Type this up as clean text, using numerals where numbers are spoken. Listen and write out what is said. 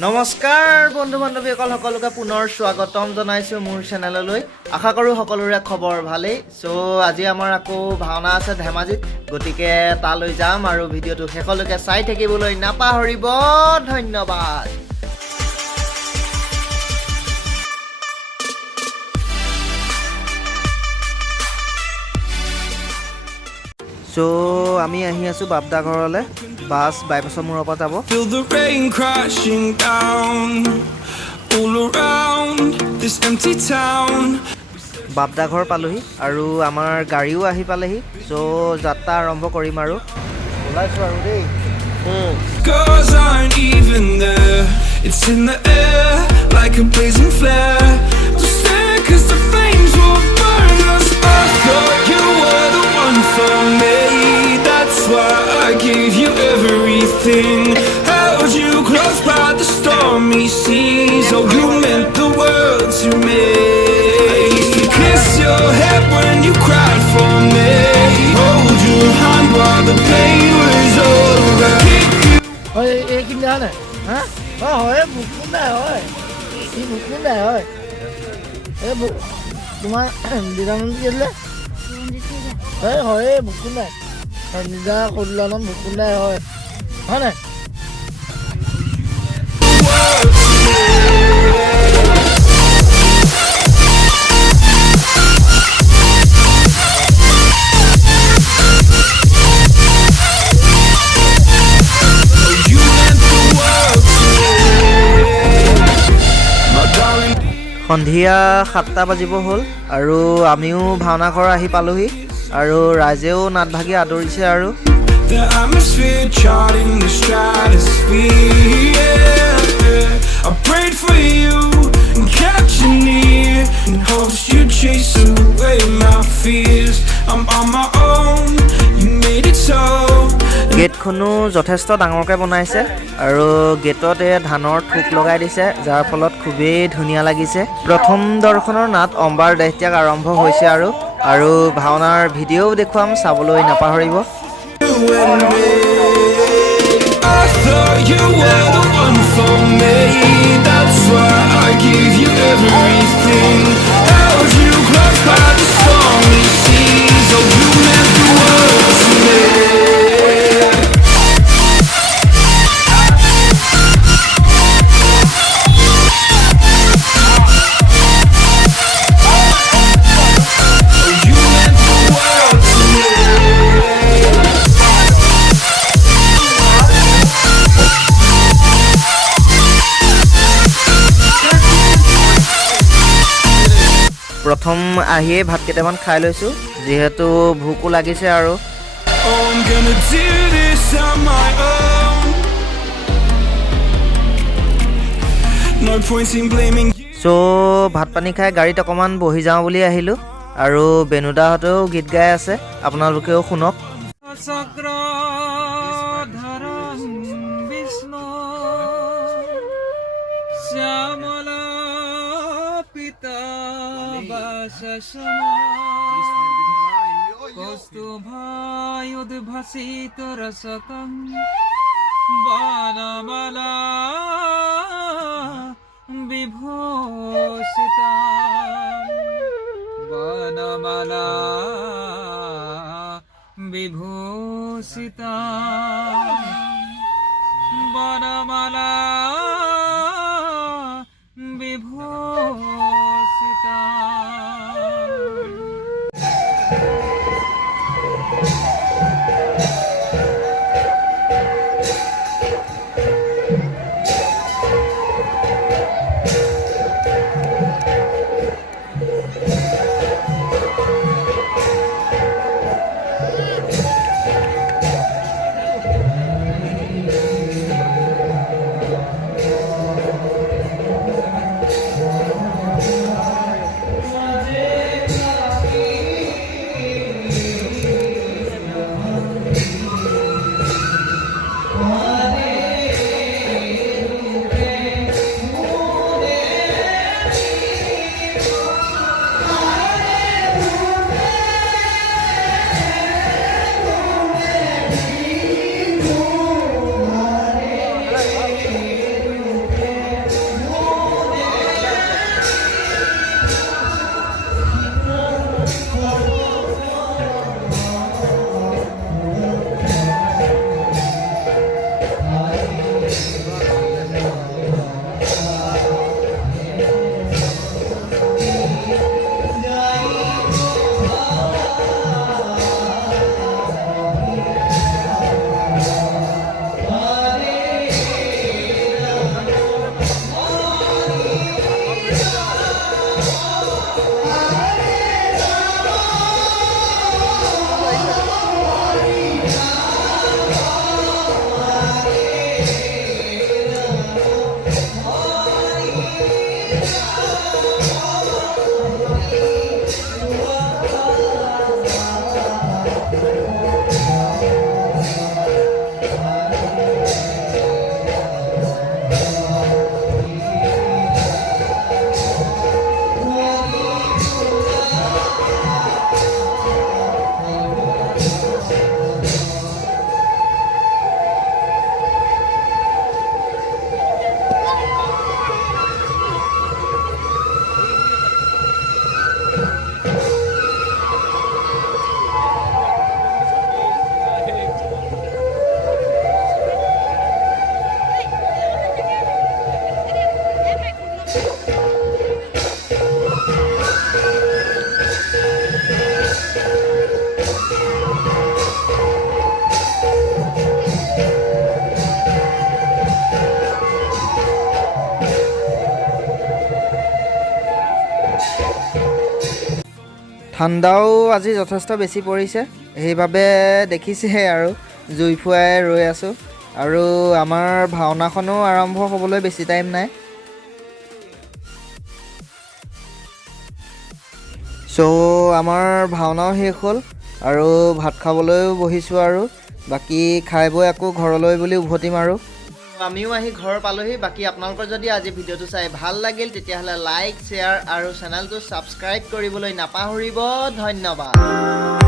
নমস্কাৰ বন্ধু বান্ধৱীসকল সকলোকে পুনৰ স্বাগতম জনাইছোঁ মোৰ চেনেললৈ আশা কৰোঁ সকলোৰে খবৰ ভালেই আজি আমাৰ আকৌ ভাওনা আছে ধেমাজিত গতিকে তালৈ যাম আৰু ভিডিঅ'টো শেষলৈকে চাই থাকিবলৈ নাপাহৰিব ধন্যবাদ আমি আহি আছো বাপদা ঘৰলে বাস বাইপাছৰ মূৰৰ পৰা যাব Feel the rain crashing down all around this empty town বাপদা ঘৰ পালোহি আৰু আমাৰ গাড়ীও আহি পালেহি যাত্ৰা আৰম্ভ কৰিম আৰু ওলাইছো আৰু দেই Girls aren't even there It's in the air like a blazing flare Don't stare cause the flames will burn us I thought you were the one for me That's why I gave you everything Held you close by the stormy seas Oh, you meant the world to me I used to kiss your head when you cried for me Hold your hand while the pain was over Ôi, em kim ra này, hả? Hỏi em một cuốn này rồi, đi một cuốn này rồi. Em một, đúng không? Đi ra nó yên đấy. Đấy, hỏi em một cuốn này, đi ra còn là nó một cuốn này rồi. Hả này? সন্ধিয়া 7টা বাজিব হ'ল আৰু আমিও ভাওনা ঘৰ আহি পালোহি আৰু ৰাইজেও নাট ভাগি আদৰিছে আৰু The atmosphere charting the stratosphere yeah. I prayed for you and kept you near In hopes you'd chase away my fears I'm on my own, you made it so গেটখনো যথেষ্ট ডাঙৰকৈ বনাইছে আৰু গেটত ধানৰ থোক লগাই দিছে যাৰ ফলত খুবেই ধুনীয়া লাগিছে প্ৰথম দৰ্শনৰ নাট অম্বাৰ দেহত্যাগ আৰম্ভ হৈছে আৰু ভাওনাৰ ভিডিঅ'ও দেখুৱাম চাবলৈ নাপাহৰিব You and me I thought you were the one for me That's why I gave you everything Held you close by the stormy seas Oh, you meant the world to me প্ৰথম আহিয়ে ভাত কেইটামান খাই লৈছো যেহেতু ভোকো লাগিছে আৰু Oh, I'm gonna do this on my own No point in blaming you ভাত পানী খাই গাড়ীত অকমান বহি যাওঁ বুলি আহিলো আৰু বেনুদাহঁতেও গীত গাই আছে আপোনালোকেও শুনক Kostubhayudbhasit rasakam Vanamala vibhositam Vanamala vibhositam Vanamala ঠাণ্ডাও আজি যথেষ্ট বেছি পৰিছে, সেইবাবে দেখিছে আৰু জুই ফুৱাই ৰৈ আছোঁ। আৰু আমাৰ ভাওনাখনো আৰম্ভ হ'বলৈ বেছি টাইম নাই। চ' আমাৰ ভাওনাও শেষ হ'ল আৰু ভাত খাবলৈও বহিছোঁ আৰু বাকী খাই বৈ আকৌ ঘৰলৈ বুলি উভতিম আৰু আমিও আহি ঘৰ পালোহি। বাকী আপোনালোকৰ যদি আজি ভিডিঅ'টো চাই ভাল লাগিল তেতিয়াহ'লে লাইক, শ্বেয়াৰ আৰু চেনেলটো ছাবস্ক্ৰাইব কৰিবলৈ নাপাহৰিব। ধন্যবাদ।